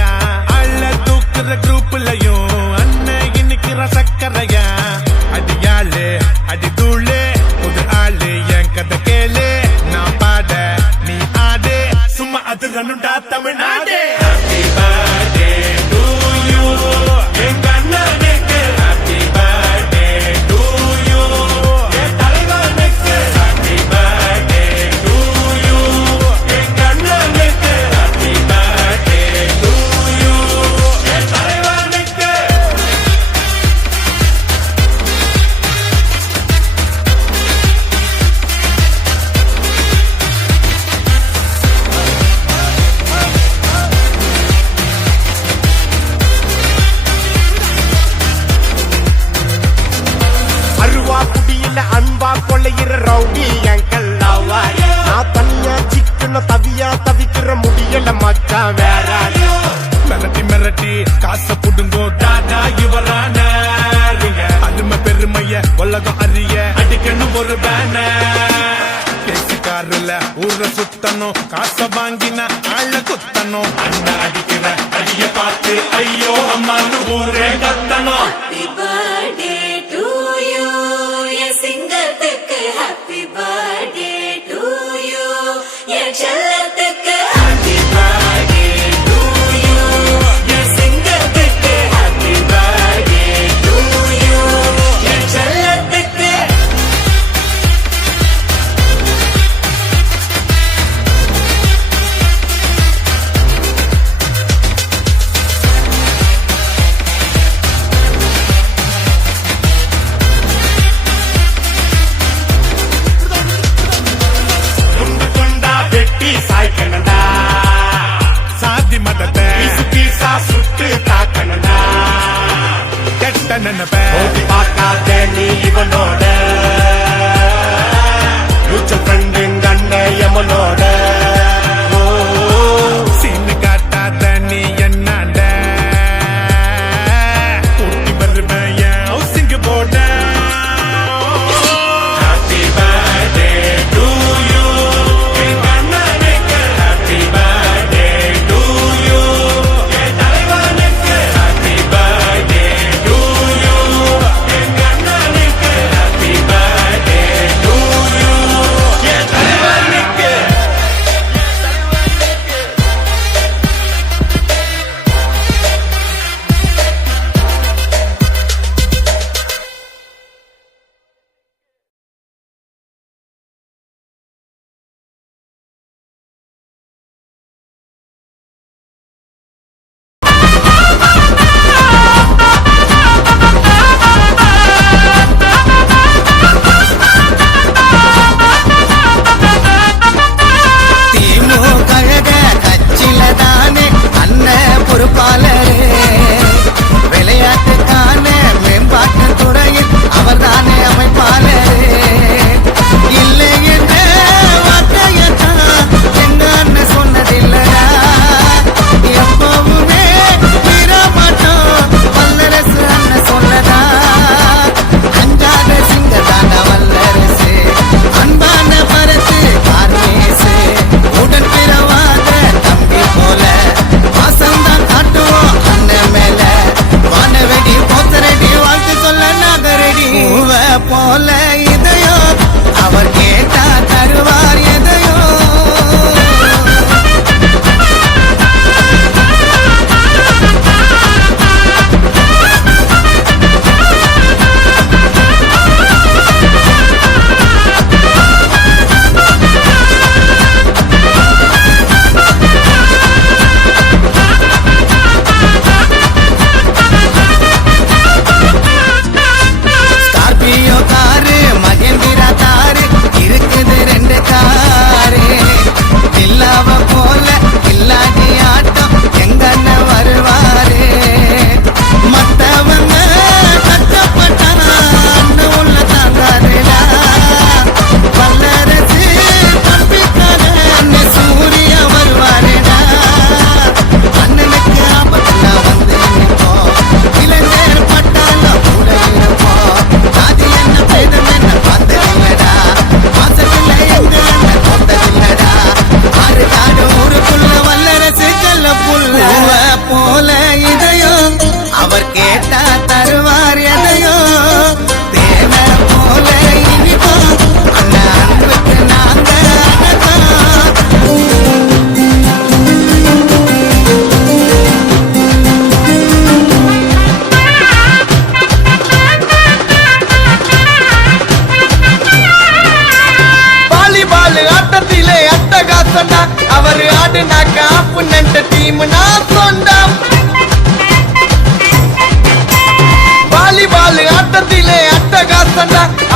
சக்கரையா அள்ள தூக்குற குரூப்லயும் அண்ணன் இன்னைக்குற சக்கரையா அடியாளு அடி தூளு புது ஆளு என் கதை கேளு. நான் பாட நீ ஆடு. சும்மா அது ரன்னுடா தமிழ்நாடு. உள்ள தவியா தவிக்கிற முடியல மச்சான். வேற மிரட்டி மிரட்டி காசை புடுங்கோ டாடா இவரான அருமை பெருமைய உலகம் அறிய. அடிக்கணும் ஒரு பேனர் காருல ஊர சுத்தணும். காச வாங்கின ஆள குத்தணும். அண்ணா அடிக்கிற அடிய பார்த்து ஐயோ அம்மான்னு ஊரே கத்தணும். கிட்ட நினைப்ப பார்க்காத நீ இவனோட.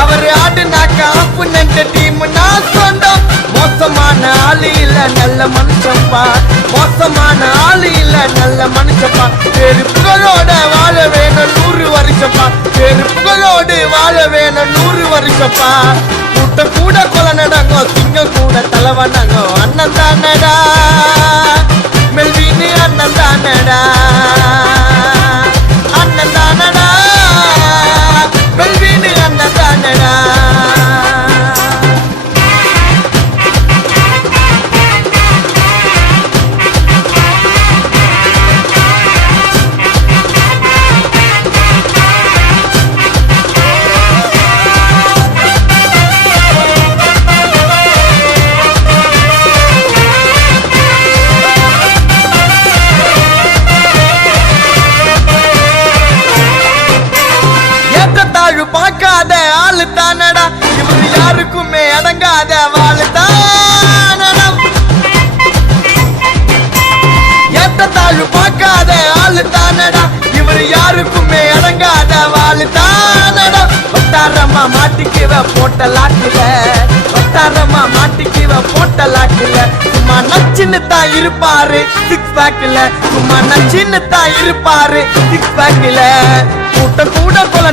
அவர் ஆடுனாக்க ஆப்புனன்ற டீம். நான் சொந்தம் மோசமான ஆளு இல்ல நல்ல மனுஷப்பா மோசமான ஆளு இல்ல நல்ல மனுஷப்பா பேரு புகழோட வாழ வேணும் நூறு வருஷப்பா பேரு புகழோடு வாழ வேணும் நூறு வருஷப்பா கூட்டம் கூட கொலை நடங்கும் சிங்கம் கூட தலைவனங்கும் அண்ணன் தானடா. மெல்வின்னு அண்ணன் தானடா. அண்ணன் மாட்டிக்குவ போட்ட லாட்டுல வட்டாரமா மாட்டிக்குவ போட்ட லாட்டுல சும்மா நச்சின்னு தான் இருப்பாரு சிக்ஸ் பேக்ல சும்மா நச்சின்னு தான் இருப்பாரு சிக்ஸ் பேக்ல கூட்டம் கூட கொலை